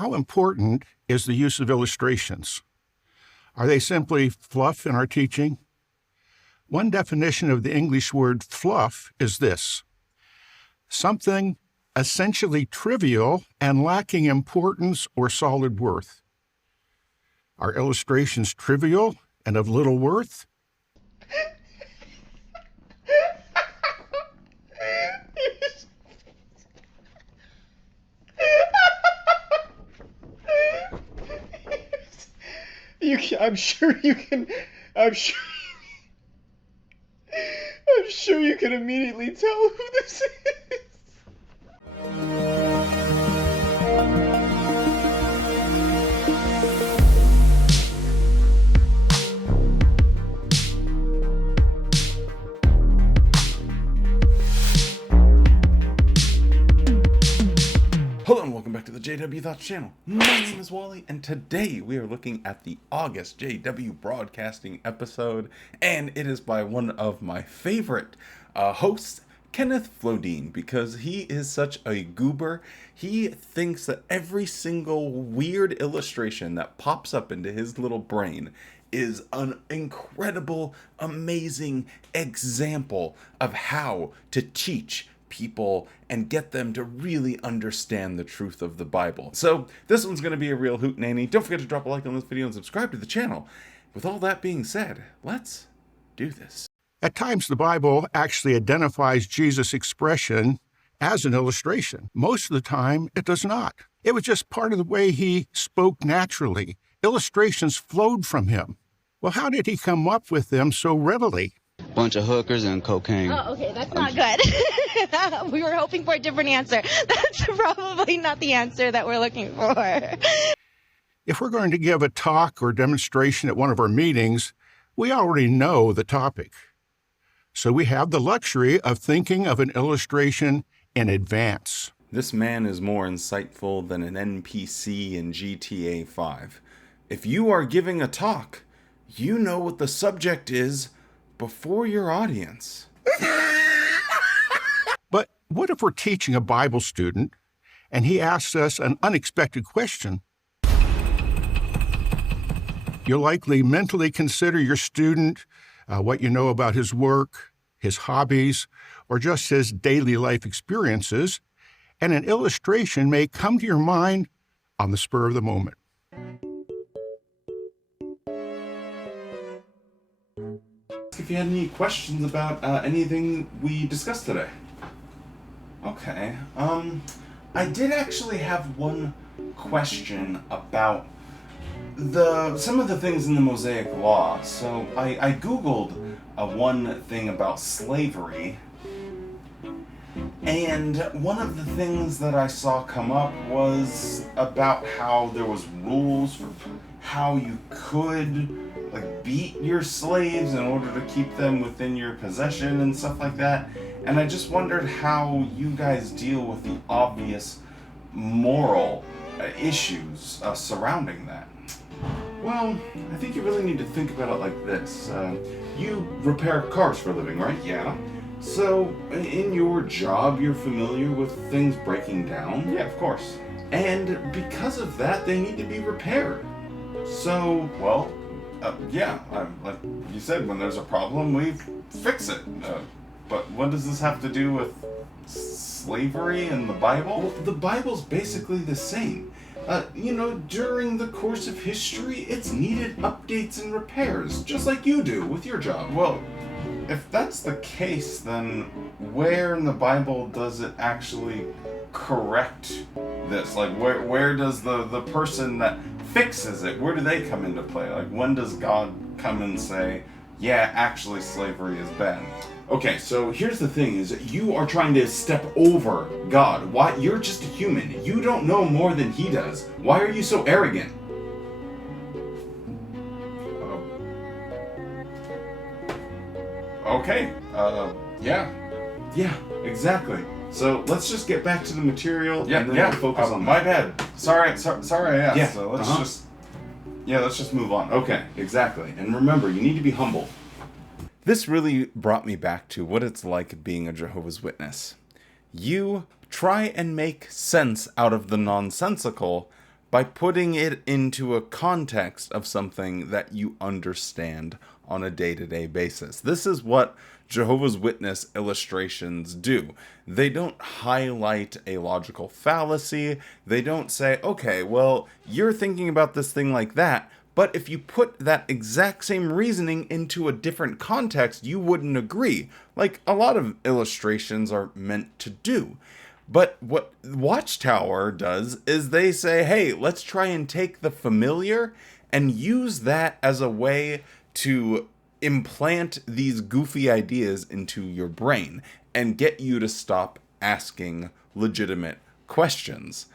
How important is the use of illustrations? Are they simply fluff in our teaching? One definition of the English word fluff is this: something essentially trivial and lacking importance or solid worth. Are illustrations trivial and of little worth? I'm sure you can immediately tell who this is. Hello and welcome back to the JW Thoughts channel. My name is Wally, and today we are looking at the August JW Broadcasting episode, and it is by one of my favorite hosts, Kenneth Flodine, because he is such a goober. He thinks that every single weird illustration that pops up into his little brain is an incredible, amazing example of how to teach people and get them to really understand the truth of the Bible. So this one's going to be a real hootenanny. Don't forget to drop a like on this video and subscribe to the channel. With all that being said, let's do this. At times, the Bible actually identifies Jesus' expression as an illustration. Most of the time, it does not. It was just part of the way he spoke naturally. Illustrations flowed from him. Well, how did he come up with them so readily? Bunch of hookers and cocaine. Oh, okay, that's not good. We were hoping for a different answer. That's probably not the answer that we're looking for. If we're going to give a talk or demonstration at one of our meetings, we already know the topic. So we have the luxury of thinking of an illustration in advance. This man is more insightful than an NPC in GTA 5. If you are giving a talk, you know what the subject is before your audience. But what if we're teaching a Bible student and he asks us an unexpected question? You'll likely mentally consider your student, what you know about his work, his hobbies, or just his daily life experiences, and an illustration may come to your mind on the spur of the moment. If you had any questions about anything we discussed today. Okay. I did actually have one question about some of the things in the Mosaic Law. So I Googled one thing about slavery, and one of the things that I saw come up was about how there was rules for how you could beat your slaves in order to keep them within your possession and stuff like that. And I just wondered how you guys deal with the obvious moral issues surrounding that. Well, I think you really need to think about it like this. You repair cars for a living, right? Yeah. So, in your job, you're familiar with things breaking down? Yeah, of course. And because of that, they need to be repaired. So, well, like you said, when there's a problem, we fix it. But what does this have to do with slavery and the Bible? Well, the Bible's basically the same. During the course of history, it's needed updates and repairs, just like you do with your job. Well, if that's the case, then where in the Bible does it actually correct this? Like, where does the person that fixes it, where do they come into play? Like, when does God come and say, yeah, actually slavery is bad? Okay, so here's the thing, is that you are trying to step over God. Why? You're just a human. You don't know more than he does. Why are you so arrogant? Okay, yeah, exactly. So let's just get back to the material and then we'll focus on that. My bad. Sorry I asked. Yeah, so let's just move on. Okay, exactly. And remember, you need to be humble. This really brought me back to what it's like being a Jehovah's Witness. You try and make sense out of the nonsensical by putting it into a context of something that you understand on a day-to-day basis. This is what Jehovah's Witness illustrations do. They don't highlight a logical fallacy. They don't say, okay, well, you're thinking about this thing like that, but if you put that exact same reasoning into a different context, you wouldn't agree, like a lot of illustrations are meant to do. But what Watchtower does is they say, hey, let's try and take the familiar and use that as a way to implant these goofy ideas into your brain and get you to stop asking legitimate questions.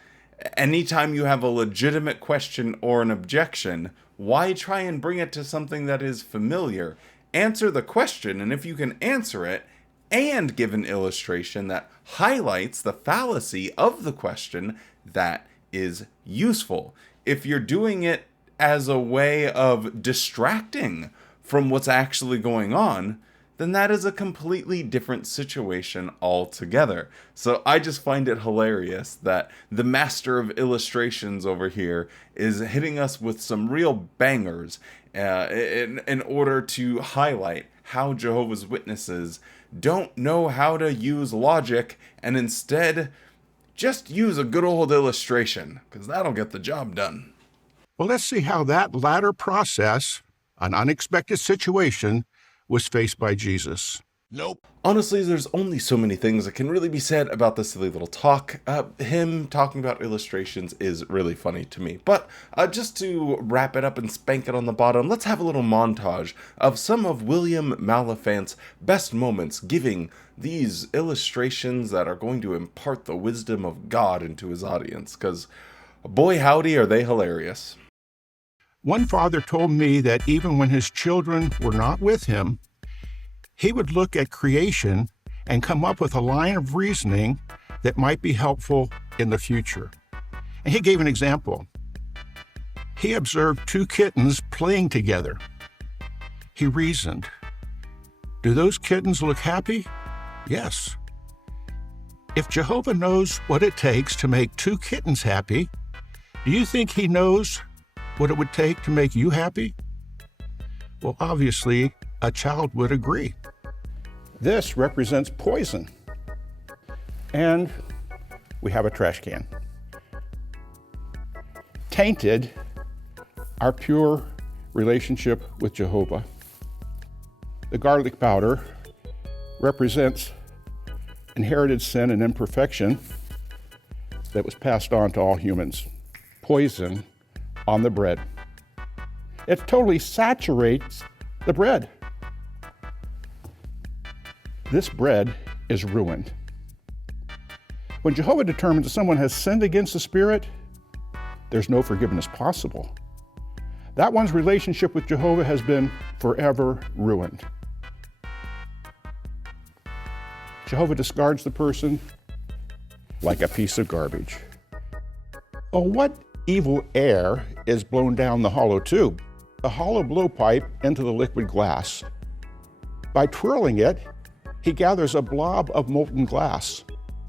Anytime you have a legitimate question or an objection, why try and bring it to something that is familiar? Answer the question, and if you can answer it and give an illustration that highlights the fallacy of the question, that is useful. If you're doing it as a way of distracting from what's actually going on, then that is a completely different situation altogether. So I just find it hilarious that the master of illustrations over here is hitting us with some real bangers in order to highlight how Jehovah's Witnesses don't know how to use logic and instead just use a good old illustration, because that'll get the job done. Well, let's see how that latter process, an unexpected situation, was faced by Jesus. Nope. Honestly, there's only so many things that can really be said about this silly little talk. Him talking about illustrations is really funny to me. But just to wrap it up and spank it on the bottom, let's have a little montage of some of William Malafant's best moments giving these illustrations that are going to impart the wisdom of God into his audience, because boy howdy are they hilarious. One father told me that even when his children were not with him, he would look at creation and come up with a line of reasoning that might be helpful in the future. And he gave an example. He observed two kittens playing together. He reasoned, do those kittens look happy? Yes. If Jehovah knows what it takes to make two kittens happy, do you think he knows what it would take to make you happy? Well, obviously, a child would agree. This represents poison. And we have a trash can. Tainted our pure relationship with Jehovah. The garlic powder represents inherited sin and imperfection that was passed on to all humans. Poison on the bread. It totally saturates the bread. This bread is ruined. When Jehovah determines that someone has sinned against the Spirit, there's no forgiveness possible. That one's relationship with Jehovah has been forever ruined. Jehovah discards the person like a piece of garbage. Well, what evil air is blown down the hollow tube, the hollow blowpipe into the liquid glass? By twirling it, he gathers a blob of molten glass.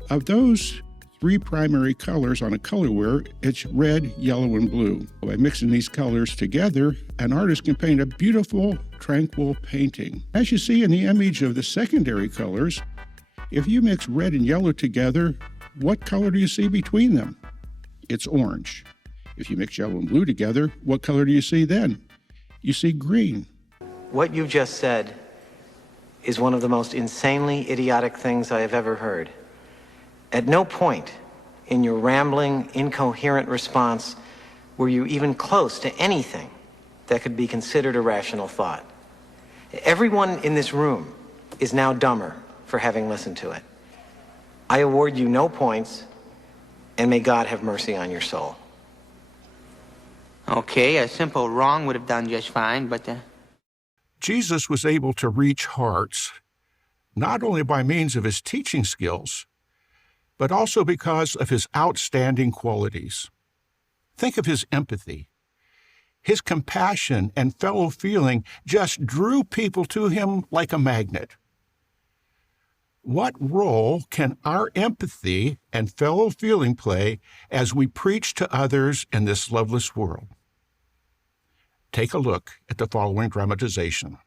Of those three primary colors on a colorware, it's red, yellow, and blue. By mixing these colors together, an artist can paint a beautiful, tranquil painting. As you see in the image of the secondary colors, if you mix red and yellow together, what color do you see between them? It's orange. If you mix yellow and blue together, what color do you see then? You see green. What you just said is one of the most insanely idiotic things I have ever heard. At no point in your rambling, incoherent response were you even close to anything that could be considered a rational thought. Everyone in this room is now dumber for having listened to it. I award you no points, and may God have mercy on your soul. Okay, a simple wrong would have done just fine, but... Jesus was able to reach hearts, not only by means of his teaching skills, but also because of his outstanding qualities. Think of his empathy. His compassion and fellow feeling just drew people to him like a magnet. What role can our empathy and fellow feeling play as we preach to others in this loveless world? Take a look at the following dramatization.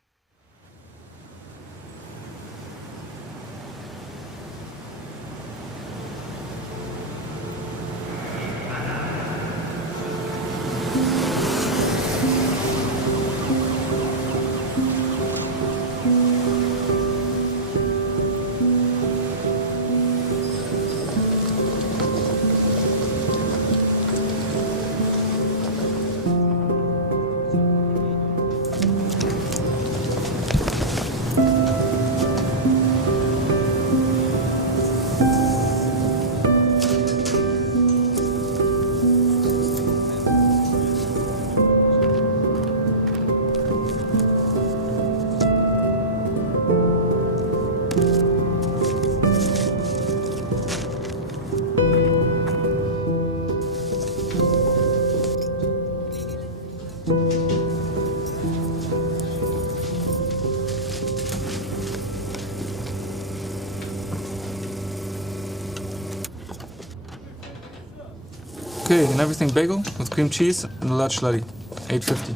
Okay, and everything bagel with cream cheese and a large slutty. $8.50.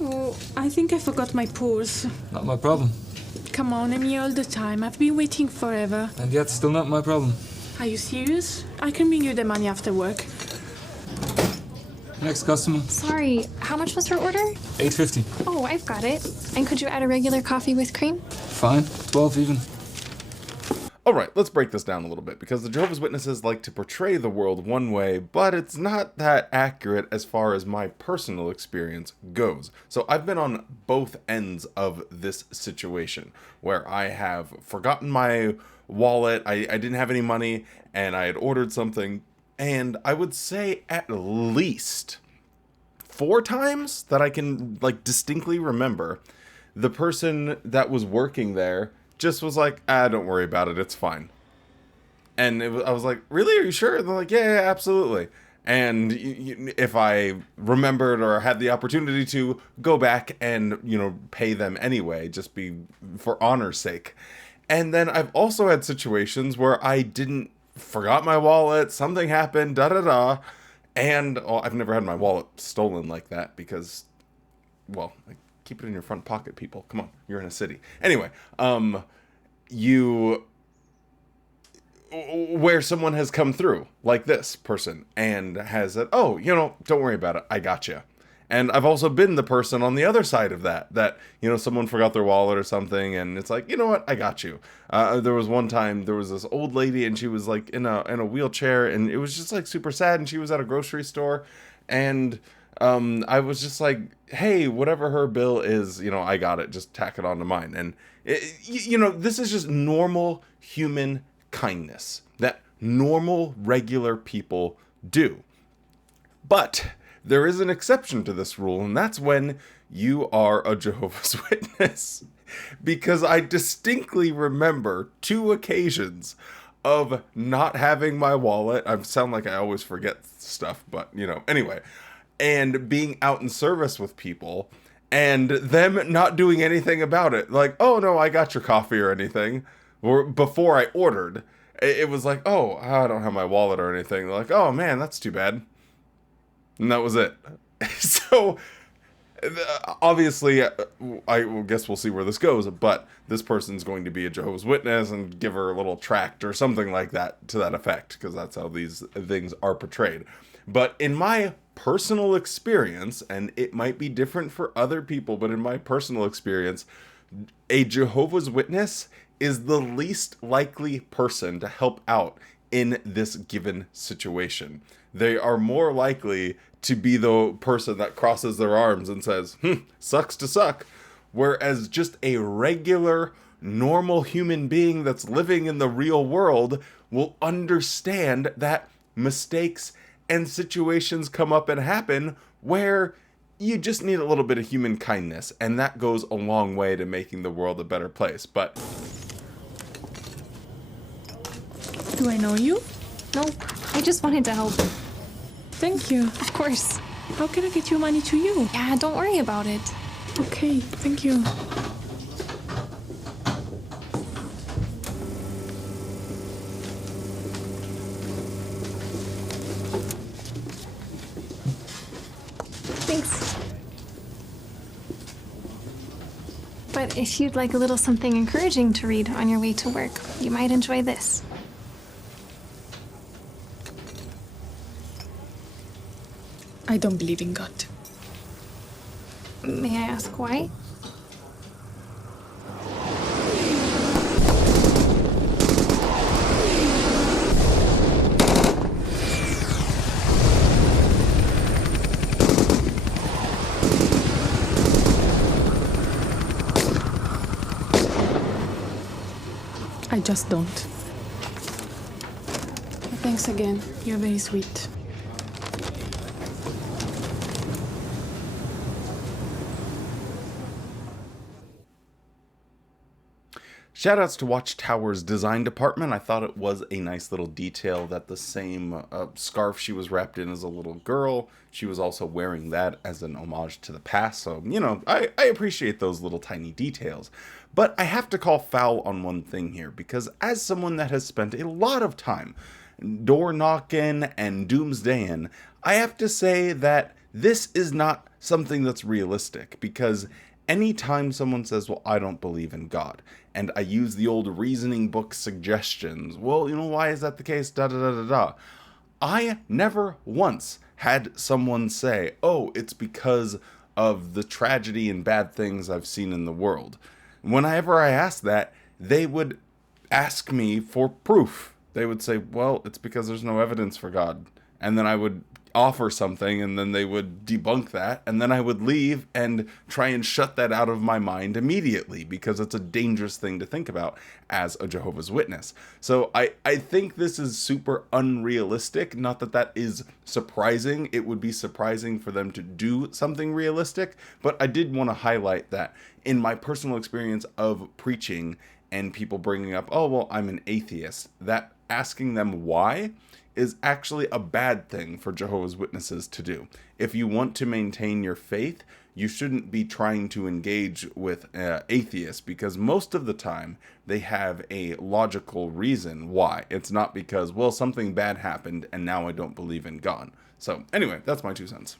Oh, I think I forgot my purse. Not my problem. Come on, I'm here all the time. I've been waiting forever. And yet, still not my problem. Are you serious? I can bring you the money after work. Next customer. Sorry, how much was her order? $8.50. Oh, I've got it. And could you add a regular coffee with cream? Fine. 12 even. All right, let's break this down a little bit, because the Jehovah's Witnesses like to portray the world one way, but it's not that accurate as far as my personal experience goes. So I've been on both ends of this situation, where I have forgotten my wallet, I didn't have any money, and I had ordered something, and I would say at least 4 times that I can like distinctly remember, the person that was working there just was like, don't worry about it, it's fine. And I was like, really, are you sure? And they're like, yeah, absolutely. And if I remembered or had the opportunity to go back and, pay them anyway, just be for honor's sake. And then I've also had situations where I forgot my wallet, something happened, and I've never had my wallet stolen like that because, well, keep it in your front pocket, people. Come on, you're in a city. Anyway, where someone has come through, like this person, and has said, oh, don't worry about it, I got you. And I've also been the person on the other side of that, someone forgot their wallet or something, and it's like, you know what, I got you. There was one time, there was this old lady, and she was like in a wheelchair, and it was just like super sad, and she was at a grocery store, and I was just like, hey, whatever her bill is, I got it, just tack it onto mine. And this is just normal human kindness that normal, regular people do. But there is an exception to this rule, and that's when you are a Jehovah's Witness. Because I distinctly remember 2 occasions of not having my wallet. I sound like I always forget stuff, but, anyway. And being out in service with people, and them not doing anything about it. Like, oh, no, I got your coffee or anything. Or before I ordered, it was like, oh, I don't have my wallet or anything. They're like, oh, man, that's too bad. And that was it. So, obviously, I guess we'll see where this goes, but this person's going to be a Jehovah's Witness and give her a little tract or something like that to that effect, because that's how these things are portrayed. But in my personal experience, and it might be different for other people, but in my personal experience, a Jehovah's Witness is the least likely person to help out in this given situation. They are more likely to be the person that crosses their arms and says, sucks to suck. Whereas just a regular, normal human being that's living in the real world will understand that mistakes and situations come up and happen where you just need a little bit of human kindness, and that goes a long way to making the world a better place. But Do I know you? Nope, I just wanted to help. Thank you. Of course. How can I get your money to you? Yeah, don't worry about it. Okay, thank you. Thanks. But if you'd like a little something encouraging to read on your way to work, you might enjoy this. I don't believe in God. May I ask why? I just don't. Thanks again. You're very sweet. Shoutouts to Watchtower's design department. I thought it was a nice little detail that the same scarf she was wrapped in as a little girl, she was also wearing that as an homage to the past. So, you know, I appreciate those little tiny details. But I have to call foul on one thing here, because as someone that has spent a lot of time door knocking and doomsdaying, I have to say that this is not something that's realistic, because anytime someone says, well, I don't believe in God, and I use the old reasoning book suggestions, well, you know, why is that the case, da da da da da, I never once had someone say, oh, it's because of the tragedy and bad things I've seen in the world. Whenever I asked that, they would ask me for proof. They would say, well, it's because there's no evidence for God. And then I would offer something, and then they would debunk that, and then I would leave and try and shut that out of my mind immediately, because it's a dangerous thing to think about as a Jehovah's Witness. So I think this is super unrealistic. Not that that is surprising. It would be surprising for them to do something realistic, but I did want to highlight that in my personal experience of preaching and people bringing up, oh, well, I'm an atheist, that asking them why is actually a bad thing for Jehovah's Witnesses to do. If you want to maintain your faith, you shouldn't be trying to engage with atheists, because most of the time they have a logical reason why. It's not because, well, something bad happened and now I don't believe in God. So anyway, that's my 2 cents.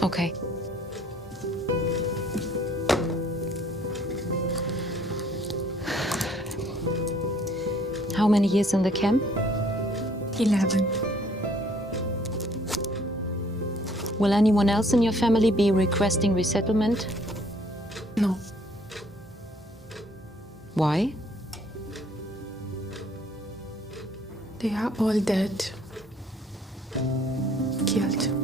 Okay. How many years in the camp? 11. Will anyone else in your family be requesting resettlement? No. Why? They are all dead. Killed.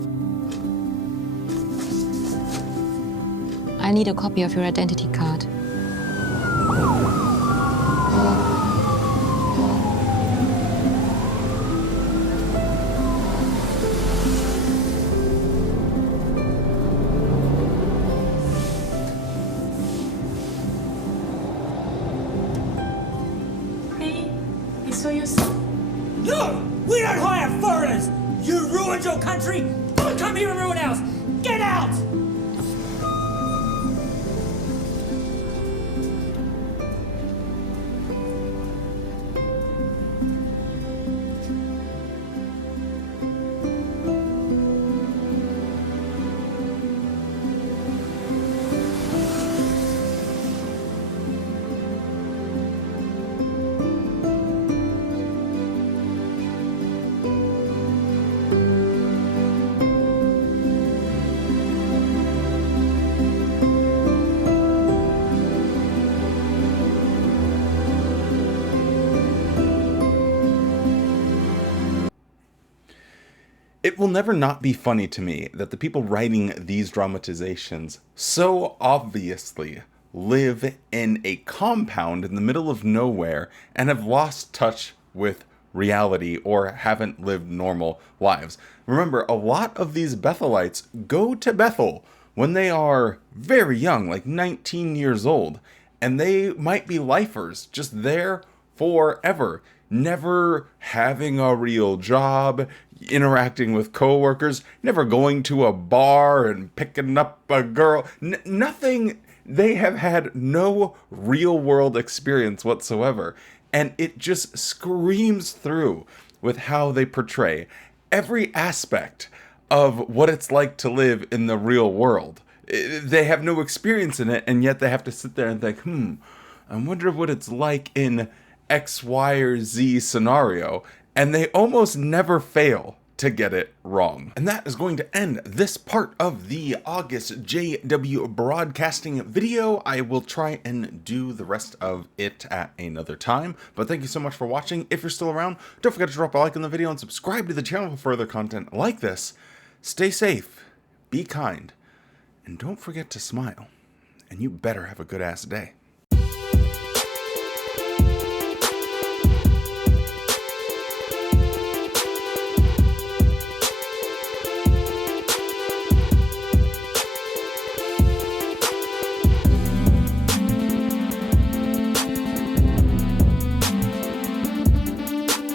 I need a copy of your identity card. Hey, I saw you. No! We don't hire foreigners! You ruined your country! Don't come here and ruin ours! Get out! It will never not be funny to me that the people writing these dramatizations so obviously live in a compound in the middle of nowhere and have lost touch with reality or haven't lived normal lives. Remember, a lot of these Bethelites go to Bethel when they are very young, like 19 years old, and they might be lifers, just there forever, never having a real job, interacting with coworkers, never going to a bar and picking up a girl, nothing. They have had no real world experience whatsoever, and it just screams through with how they portray every aspect of what it's like to live in the real world. They have no experience in it, and yet they have to sit there and think, I wonder what it's like in X, Y, or Z scenario, and they almost never fail to get it wrong. And that is going to end this part of the August JW broadcasting video. I will try and do the rest of it at another time, but thank you so much for watching. If you're still around, don't forget to drop a like on the video and subscribe to the channel for further content like this. Stay safe, be kind, and don't forget to smile. And you better have a good ass day.